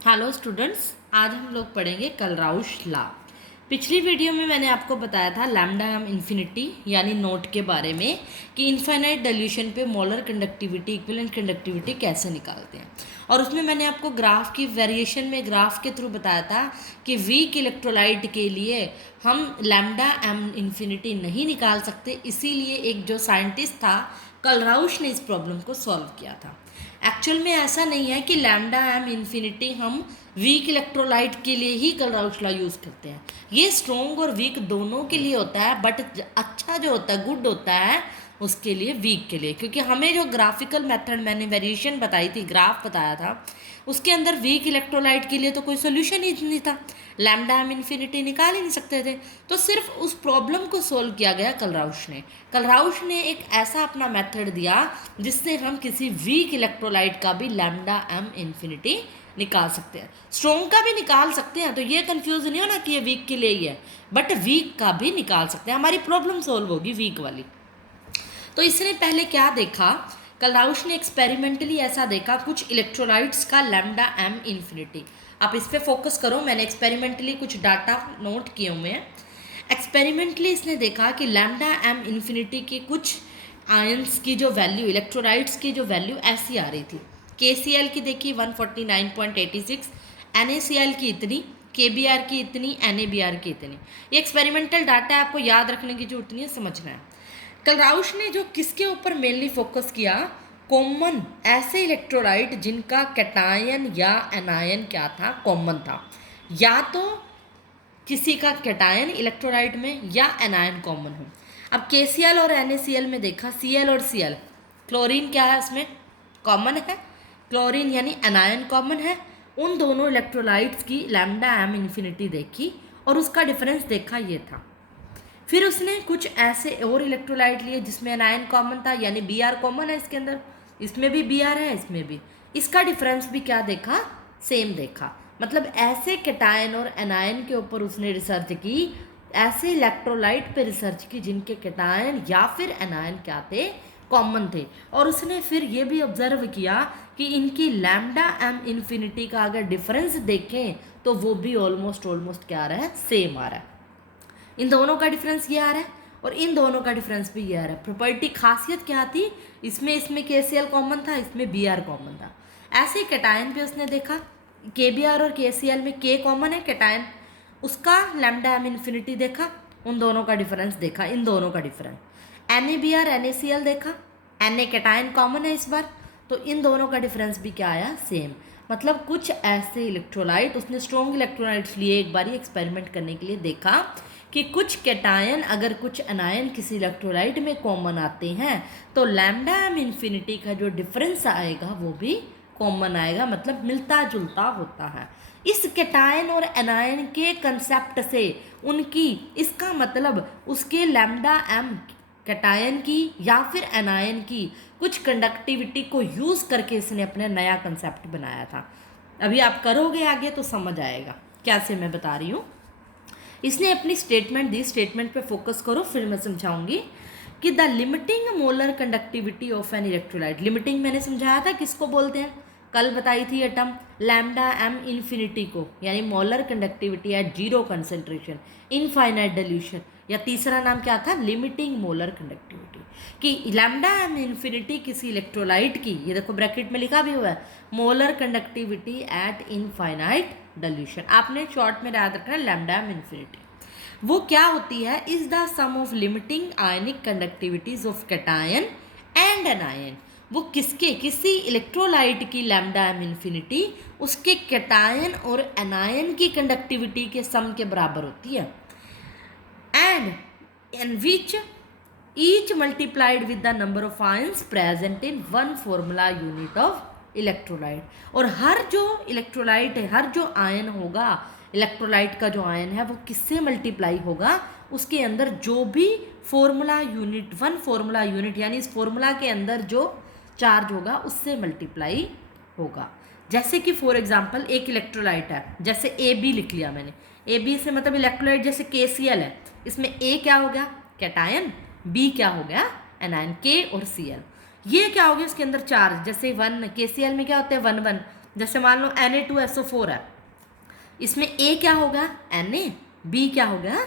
Hello students, आज हम लोग पढ़ेंगे कलराउश लॉ। पिछली वीडियो में मैंने आपको बताया था लैम्डा एम इन्फिनिटी यानी नोट के बारे में कि इनफाइनाइट डाइल्यूशन पे मोलर कंडक्टिविटी इक्विवेलेंट कंडक्टिविटी कैसे निकालते हैं। और उसमें मैंने आपको ग्राफ की वेरिएशन में ग्राफ के थ्रू बताया था कि वीक इलेक्ट्रोलाइट के लिए हम लैम्डा एम इन्फिनिटी नहीं निकाल सकते, इसीलिए एक जो साइंटिस्ट था कलराउश ने इस प्रॉब्लम को सॉल्व किया था। एक्चुअल में ऐसा नहीं है कि लैम्डा एम इन्फिनिटी हम वीक इलेक्ट्रोलाइट के लिए ही कलराउश लॉ यूज़ करते हैं। ये स्ट्रॉन्ग और वीक दोनों के लिए होता है, बट अच्छा जो होता है, गुड होता है उसके लिए, वीक के लिए, क्योंकि हमें जो ग्राफिकल मेथड मैंने वेरिएशन बताई थी, ग्राफ बताया था, उसके अंदर वीक इलेक्ट्रोलाइट के लिए तो कोई सोल्यूशन ही नहीं था, लैम्डा एम इन्फिनिटी निकाल ही नहीं सकते थे। तो सिर्फ उस प्रॉब्लम को सोल्व किया गया कलराउश ने एक ऐसा अपना मेथड दिया जिससे हम किसी वीक इलेक्ट्रोलाइट का भी लैम्डा एम इन्फिनिटी निकाल सकते हैं। स्ट्रॉन्ग का भी निकाल सकते हैं, तो ये कंफ्यूज नहीं होना कि ये वीक के लिए ही है, बट वीक का भी निकाल सकते हैं। हमारी प्रॉब्लम सोल्व होगी वीक वाली। तो इसने पहले क्या देखा, कलराउश ने एक्सपेरिमेंटली ऐसा देखा कुछ इलेक्ट्रोलाइट्स का लैम्डा एम इन्फिनिटी। आप इस पर फोकस करो, मैंने एक्सपेरिमेंटली कुछ डाटा नोट किए हुए हैं। एक्सपेरिमेंटली इसने देखा कि लैम्डा एम इन्फिनिटी के कुछ आयंस की जो वैल्यू, इलेक्ट्रोलाइट्स की जो वैल्यू ऐसी आ रही थी। KCl की देखी 149.86, NaCl की इतनी, KBr की इतनी, NaBr की इतनी। ये एक्सपेरिमेंटल डाटा है, आपको याद रखने की जरूरत नहीं है, समझना है। कलराउश ने जो किसके ऊपर मेनली फोकस किया, कॉमन ऐसे इलेक्ट्रोलाइट जिनका कैटायन या एनायन क्या था, कॉमन था। या तो किसी का कैटायन इलेक्ट्रोलाइट में या एनायन कॉमन हो। अब KCl और NaCl में देखा, Cl और Cl, क्लोरीन क्या है इसमें, कॉमन है, क्लोरीन यानी एनायन कॉमन है। उन दोनों इलेक्ट्रोलाइट्स की लैम्डा एम इन्फिनिटी देखी और उसका डिफरेंस देखा, ये था। फिर उसने कुछ ऐसे और इलेक्ट्रोलाइट लिए जिसमें एनायन कॉमन था, यानी Br कॉमन है इसके अंदर, इसमें भी Br है, इसमें भी। इसका डिफरेंस भी क्या देखा, सेम देखा। मतलब ऐसे कैटायन और एनायन के ऊपर उसने रिसर्च की, ऐसे इलेक्ट्रोलाइट पे रिसर्च की जिनके कैटायन या फिर एनायन क्या थे, कॉमन थे। और उसने फिर ये भी ऑब्जर्व किया कि इनकी लैम्डा एम इन्फिनिटी का अगर डिफरेंस देखें तो वो भी ऑलमोस्ट क्या आ रहा है, सेम आ रहा है। इन दोनों का डिफरेंस ये आ रहा है और इन दोनों का डिफरेंस भी ये आ रहा है। प्रॉपर्टी खासियत क्या थी, इसमें KCl कॉमन था, इसमें Br कॉमन था। ऐसे कैटायन पे उसने देखा, KBr और KCl में K कॉमन है कैटायन, उसका लैम्डा एम इन्फिनिटी देखा, उन दोनों का डिफरेंस देखा, इन दोनों का डिफरेंस। NaBr NaCl देखा, Na कैटायन कॉमन है इस बार, तो इन दोनों का डिफरेंस भी क्या आया, सेम। मतलब कुछ ऐसे इलेक्ट्रोलाइट उसने स्ट्रॉन्ग इलेक्ट्रोलाइट्स लिए एक बार एक्सपेरिमेंट करने के लिए, देखा कि कुछ कैटायन अगर कुछ एनायन किसी इलेक्ट्रोलाइट में कॉमन आते हैं तो लैम्डा एम इन्फिनिटी का जो डिफरेंस आएगा वो भी कॉमन आएगा, मतलब मिलता जुलता होता है। इस कैटायन और एनायन के कंसेप्ट से उनकी, इसका मतलब उसके लैम्डा एम कैटायन की या फिर एनायन की कुछ कंडक्टिविटी को यूज़ करके इसने अपने नया कंसेप्ट बनाया था। अभी आप करोगे आगे तो समझ आएगा कैसे मैं बता रही हूँ। इसने अपनी स्टेटमेंट दी, स्टेटमेंट पे फोकस करो, फिर मैं समझाऊंगी कि the limiting molar conductivity of an electrolyte. Limiting मैंने समझाया था किसको बोलते हैं, कल बताई थी ये टर्म, लैम्डा एम इन्फिनिटी को, यानी molar conductivity eight zero concentration, infinite dilution, या तीसरा नाम क्या था, लिमिटिंग मोलर कंडक्टिविटी। कि लैम्डा एम इन्फिनिटी किसी इलेक्ट्रोलाइट की, ये देखो ब्रैकेट में लिखा भी हुआ है, molar conductivity eight infinite dilution, आपने शॉर्ट में याद रखना है लैम्डा एम इन्फिनिटी, वो क्या होती है, is the sum of limiting ionic conductivities of cation and anion. वो किसके, किसी इलेक्ट्रोलाइट की लैम्डा एम इन्फिनिटी उसके कैटायन और एनायन की कंडक्टिविटी के सम के बराबर होती है, and in which each multiplied with the number of ions present in one formula unit of electrolyte. और हर जो इलेक्ट्रोलाइट है, हर जो आयन होगा, इलेक्ट्रोलाइट का जो आयन है वो किससे मल्टीप्लाई होगा, उसके अंदर जो भी formula unit, one formula unit, यानी इस फॉर्मूला के अंदर जो चार्ज होगा उससे मल्टीप्लाई होगा। जैसे कि फॉर एग्जांपल एक इलेक्ट्रोलाइट है, जैसे AB लिख लिया मैंने, AB से मतलब इलेक्ट्रोलाइट, जैसे KCl है, इसमें A क्या हो गया, कैटायन, B क्या हो गया, एनायन, K और Cl। ये क्या हो गया, इसके अंदर चार्ज, जैसे 1 KCl में क्या होते हैं 1 1, जैसे मान लो Na2SO4 है, इसमें A क्या होगा Na, B क्या होगा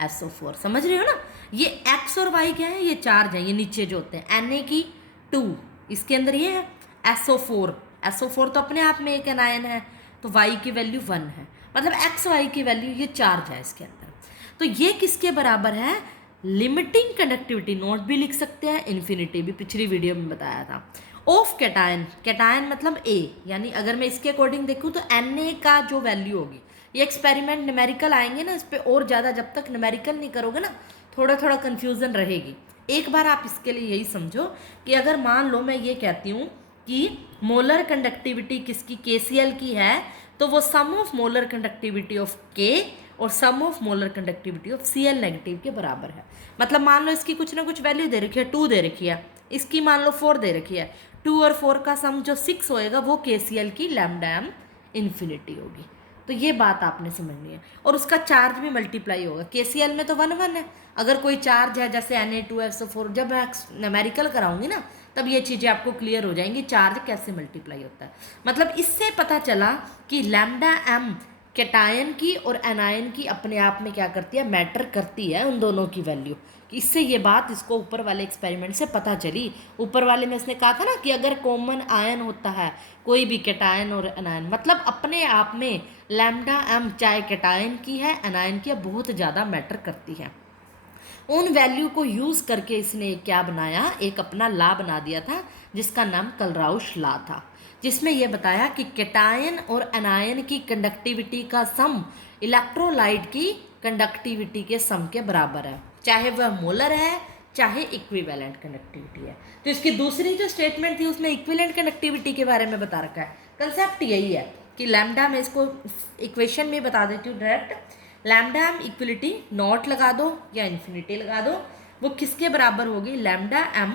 SO4, समझ रहे हो ना। ये X और Y क्या है, ये चार्ज है, ये नीचे जो होते हैं Na की 2, इसके अंदर ये है SO4 तो अपने आप में एक एनायन है, तो Y की वैल्यू 1 है, मतलब XY की वैल्यू, ये चार्ज है इसके अंदर। तो ये किसके बराबर है, लिमिटिंग कंडक्टिविटी, नोट भी लिख सकते हैं, इन्फिनिटी भी, पिछली वीडियो में बताया था, ऑफ कैटायन, कैटायन मतलब A, यानी अगर मैं इसके अकॉर्डिंग देखूँ तो Na का जो वैल्यू होगी, ये एक्सपेरिमेंट न्यूमेरिकल आएंगे ना, इस पर और ज़्यादा, जब तक न्यूमेरिकल नहीं करोगे ना थोड़ा थोड़ा कन्फ्यूज़न रहेगी। एक बार आप इसके लिए यही समझो कि अगर मान लो मैं ये कहती हूँ कि मोलर कंडक्टिविटी किसकी, KCl की है, तो वो sum of molar conductivity of K और sum of molar conductivity of Cl negative के बराबर है। मतलब मान लो इसकी कुछ ना कुछ वैल्यू दे रखी है, 2 दे रखी है, इसकी मान लो 4 दे रखी है, 2 और 4 का सम जो 6 होएगा वो KCl की लैम्डा m इन्फिनिटी होगी। तो ये बात आपने समझनी है, और उसका चार्ज भी मल्टीप्लाई होगा। KCl में तो 1 है, अगर कोई चार्ज है जैसे Na2SO4, जब मैं न्यूमेरिकल कराऊंगी ना तब ये चीज़ें आपको क्लियर हो जाएंगी, चार्ज कैसे मल्टीप्लाई होता है। मतलब इससे पता चला कि लैम्डा m कैटायन की और एनायन की अपने आप में क्या करती है, मैटर करती है, उन दोनों की वैल्यू। इससे ये बात इसको ऊपर वाले एक्सपेरिमेंट से पता चली। ऊपर वाले में इसने कहा था ना कि अगर कॉमन आयन होता है कोई भी कैटायन और एनायन, मतलब अपने आप में लैम्डा m चाहे कैटायन की है एनायन की है, बहुत ज़्यादा मैटर करती है। उन वैल्यू को यूज़ करके इसने क्या बनाया, एक अपना लॉ बना दिया था जिसका नाम कलराउश लॉ था, जिसमें यह बताया कि कैटायन और एनायन की कंडक्टिविटी का सम इलेक्ट्रोलाइट की कंडक्टिविटी के सम के बराबर है, चाहे वह मोलर है चाहे इक्विवेलेंट कंडक्टिविटी है। तो इसकी दूसरी जो स्टेटमेंट थी उसमें इक्विवेलेंट कंडक्टिविटी के बारे में बता रखा है। कंसेप्ट यही है कि लैम्डा, में इसको इक्वेशन में बता देती हूँ direct, lambda m equality not लगा दो या इन्फिनिटी लगा दो, वो किसके बराबर होगी, लैम्डा m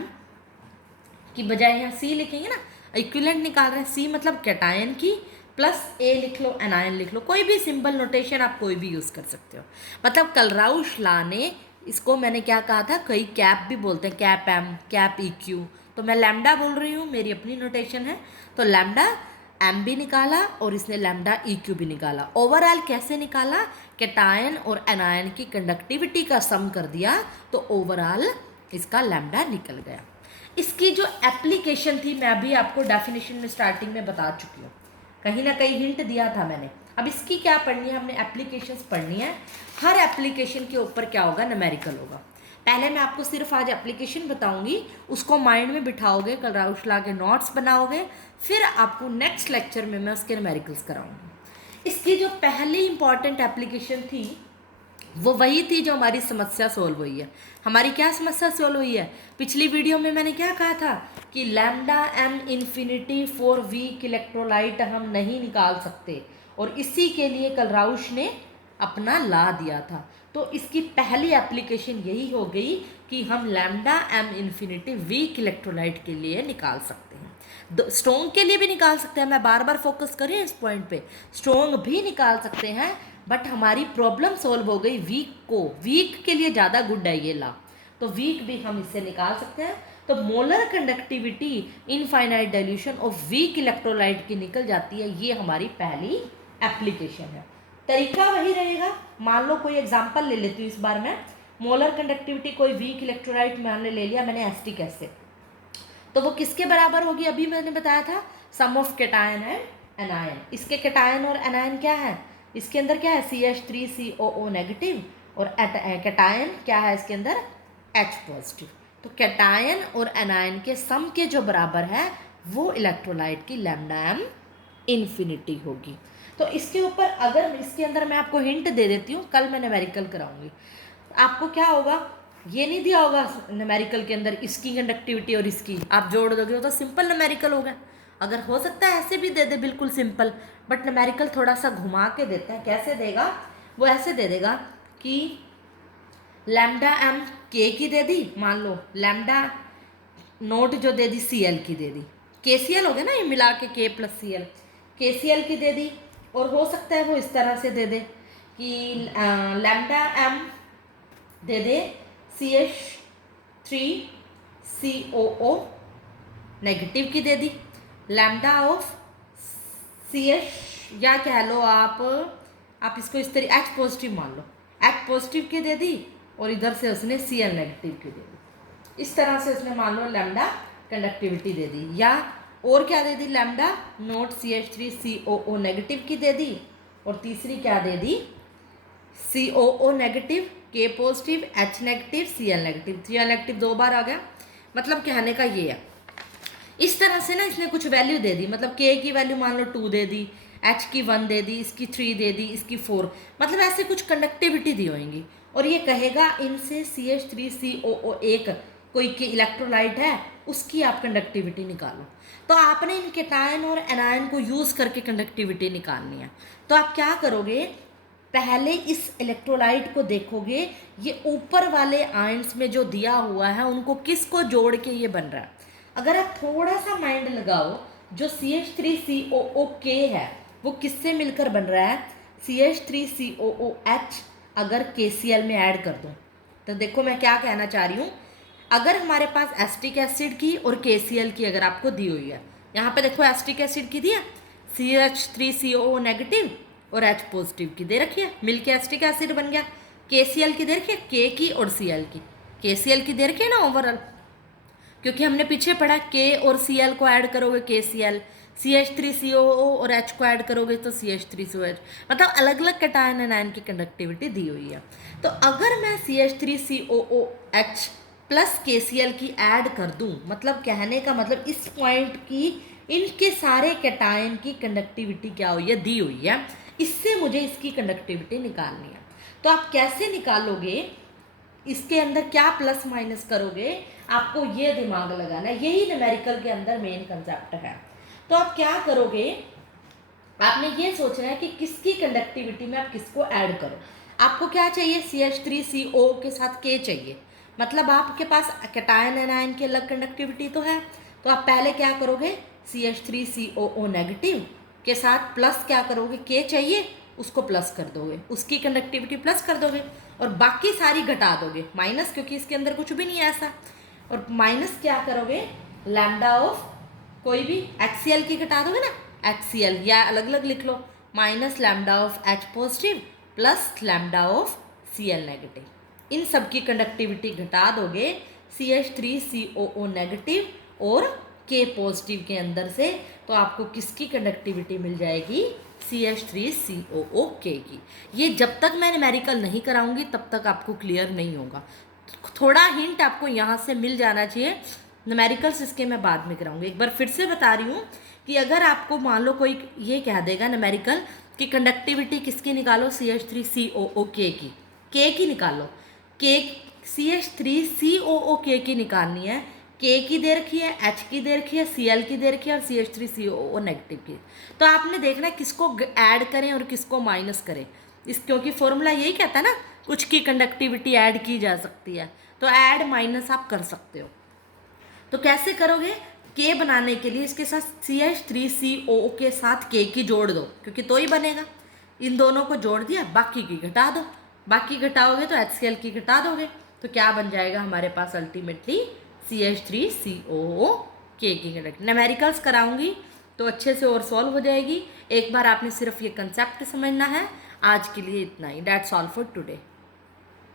की बजाय यहाँ C लिखेंगे ना, इक्विवेलेंट निकाल रहे हैं, C मतलब कैटायन की, प्लस A लिख लो, एनायन लिख लो, कोई भी सिंपल नोटेशन आप कोई भी यूज़ कर सकते हो। मतलब कलराउश लॉ ने इसको, मैंने क्या कहा था, कई कैप भी बोलते हैं, कैप m, कैप EQ, तो मैं लैम्डा बोल रही हूँ, मेरी अपनी नोटेशन है, तो लैम्डा m भी निकाला और इसने लैम्डा EQ भी निकाला। ओवरऑल कैसे निकाला, कैटायन और एनायन की कंडक्टिविटी का सम कर दिया तो ओवरऑल इसका लैम्डा निकल गया। इसकी जो एप्लीकेशन थी मैं अभी आपको डेफिनेशन में स्टार्टिंग में बता चुकी हूँ, कहीं ना कहीं हिंट दिया था मैंने। अब इसकी क्या पढ़नी है, हमने एप्लीकेशंस पढ़नी है, हर एप्लीकेशन के ऊपर क्या होगा, न्यूमेरिकल होगा। पहले मैं आपको सिर्फ आज एप्लीकेशन बताऊंगी, उसको माइंड में बिठाओगे, कलराउश लॉ के नोट्स बनाओगे, फिर आपको नेक्स्ट लेक्चर में मैं उसके न्यूमेरिकल्स कराऊंगी। इसकी जो पहली इंपॉर्टेंट एप्लीकेशन थी वो वही थी जो हमारी समस्या सोल्व हुई है। हमारी क्या समस्या सोल्व हुई है, पिछली वीडियो में मैंने क्या कहा था कि lambda m infinity for weak electrolyte हम नहीं निकाल सकते, और इसी के लिए कलराउश ने अपना लॉ दिया था। तो इसकी पहली एप्लीकेशन यही हो गई कि हम lambda m infinity weak electrolyte के लिए निकाल सकते हैं, स्ट्रॉन्ग के लिए भी निकाल सकते हैं। मैं बार बार फोकस करी इस पॉइंट पे, स्ट्रॉन्ग भी निकाल सकते हैं, बट हमारी प्रॉब्लम सॉल्व हो गई वीक को, वीक के लिए ज़्यादा गुड है ये लॉ, तो वीक भी हम इससे निकाल सकते हैं। तो molar conductivity infinite dilution of weak electrolyte की निकल जाती है, ये हमारी पहली एप्लीकेशन है। तरीका वही रहेगा, मान लो कोई एग्जांपल ले लेती हूँ इस बार मैं, मोलर कंडक्टिविटी कोई वीक इलेक्ट्रोलाइट मैंने ले लिया, मैंने एसिटिक एसिड, तो वो किसके बराबर होगी, अभी मैंने बताया था सम ऑफ कैटायन एंड एनायन। इसके कैटायन और एनायन क्या है, इसके अंदर क्या है CH3COO नेगेटिव, और कैटायन क्या है इसके अंदर H पॉजिटिव। तो कैटायन और एनायन के सम के जो बराबर है वो इलेक्ट्रोलाइट की लैम्डा m इन्फिनिटी होगी। तो इसके ऊपर अगर इसके अंदर मैं आपको हिंट दे देती हूँ, कल मैं न्यूमेरिकल कराऊंगी, आपको क्या होगा, ये नहीं दिया होगा न्यूमेरिकल के अंदर इसकी कंडक्टिविटी और इसकी आप जोड़ दोगे, तो सिंपल न्यूमेरिकल होगा। अगर हो सकता है ऐसे भी दे दे बिल्कुल सिंपल, बट न्यूमेरिकल थोड़ा सा घुमा के देते हैं। कैसे देगा, वो ऐसे दे देगा कि लैम्डा m K की दे दी, मान लो लैम्डा नोट जो दे दी Cl की दे दी, KCl हो गया ना ये मिला के K प्लस Cl, KCl की दे दी, और हो सकता है वो इस तरह से दे दे कि लैम्डा m दे दे CH3COO नेगेटिव की दे दी, लैम्डा ऑफ CH या कह लो आप इसको इस तरह H पॉजिटिव मान लो, H पॉजिटिव की दे दी और इधर से उसने Cl नेगेटिव की दे दी। इस तरह से उसने मान लो लैम्डा कंडक्टिविटी दे दी, या और क्या दे दी, लैम्डा नोट CH3COO नेगेटिव की दे दी, और तीसरी क्या दे दी, COO negative, K positive, H negative, Cl negative. Cl negative 2 बार आ गया। मतलब कहने का ये है, इस तरह से ना इसने कुछ वैल्यू दे दी, मतलब K की वैल्यू मान लो 2 दे दी, H की 1 दे दी, इसकी 3 दे दी, इसकी 4, मतलब ऐसे कुछ कंडक्टिविटी दी होंगी, और ये कहेगा इनसे CH3COO एक कोई के इलेक्ट्रोलाइट है, उसकी आप कंडक्टिविटी निकालो। तो आपने इन केटायन और एनायन को यूज़ करके कंडक्टिविटी निकालनी है। तो आप क्या करोगे, पहले इस इलेक्ट्रोलाइट को देखोगे, ये ऊपर वाले आयंस में जो दिया हुआ है उनको किसको जोड़ के ये बन रहा है। अगर आप थोड़ा सा माइंड लगाओ, जो CH3COOK है वो किससे मिलकर बन रहा है, CH3COOH अगर KCl में ऐड कर दूँ। तो देखो मैं क्या कहना चाह रही हूँ, अगर हमारे पास एसिटिक एसिड की और KCl की अगर आपको दी हुई है, यहाँ पे देखो एसिटिक एसिड की दी है CH3COO नेगेटिव और H पॉजिटिव की दे रखी है, मिलके एसिटिक एसिड बन गया। KCl की दे रखी है, K की और Cl की, KCl की दे रखी है ना ओवरऑल, क्योंकि हमने पीछे पढ़ा K और Cl को ऐड करोगे KCl, CH3COO और H को ऐड करोगे तो CH3COH, मतलब अलग अलग कैटायन एनायन की कंडक्टिविटी दी हुई है। तो अगर मैं CH3COOH प्लस KCl की ऐड कर दूं, मतलब कहने का मतलब इस पॉइंट की इनके सारे कैटायन की कंडक्टिविटी क्या हुई है, दी हुई है, इससे मुझे इसकी कंडक्टिविटी निकालनी है। तो आप कैसे निकालोगे, इसके अंदर क्या प्लस माइनस करोगे, आपको ये दिमाग लगाना है, यही न्यूमेरिकल के अंदर मेन कंसेप्ट है। तो आप क्या करोगे, आपने ये सोचना है कि किसकी कंडक्टिविटी में आप किसको ऐड करो। आपको क्या चाहिए, CH3CO के साथ K चाहिए, मतलब आपके पास कैटायन एनायन की अलग कंडक्टिविटी तो है। तो आप पहले क्या करोगे, CH3COO नेगेटिव के साथ प्लस क्या करोगे, K चाहिए उसको प्लस कर दोगे, उसकी कंडक्टिविटी प्लस कर दोगे, और बाकी सारी घटा दोगे माइनस, क्योंकि इसके अंदर कुछ भी नहीं है ऐसा, और माइनस क्या करोगे, लैम्डा ऑफ कोई भी HCl की घटा दोगे ना, HCl या अलग अलग लिख लो, minus lambda of H positive plus lambda of Cl negative, इन सब की कंडक्टिविटी घटा दोगे CH3COO नेगेटिव और K पॉजिटिव के अंदर से, तो आपको किसकी कंडक्टिविटी मिल जाएगी, CH3COOK की। ये जब तक मैं न्यूमेरिकल नहीं कराऊंगी तब तक आपको क्लियर नहीं होगा, थोड़ा हिंट आपको यहाँ से मिल जाना चाहिए। न्यूमेरिकल्स इसके मैं बाद में कराऊंगी। एक बार फिर से बता रही हूँ कि अगर आपको मान लो कोई ये कह देगा न्यूमेरिकल कि कंडक्टिविटी किसकी निकालो, CH3COOK की, K की निकालो, K CH3COOK की निकालनी है, K की दे रखी है, H की दे रखी है, Cl की दे रखी है और CH3COO नेगेटिव की। तो आपने देखना है किसको ऐड करें और किसको माइनस करें, क्योंकि फॉर्मूला यही कहता है ना, कुछ की कंडक्टिविटी ऐड की जा सकती है, तो ऐड माइनस आप कर सकते हो। तो कैसे करोगे, K बनाने के लिए इसके साथ CH3COO के साथ K की जोड़ दो, क्योंकि तो ही बनेगा। इन दोनों को जोड़ दिया, बाकी की घटा दो, बाकी घटाओगे तो HCl की घटा दोगे, तो क्या बन जाएगा हमारे पास अल्टीमेटली CH3COOK की कंडक्ट। न्यूमेरिकल्स कराऊंगी तो अच्छे से और सॉल्व हो जाएगी। एक बार आपने सिर्फ ये कंसेप्ट समझना है। आज के लिए इतना ही, दैट्स ऑल फॉर टुडे।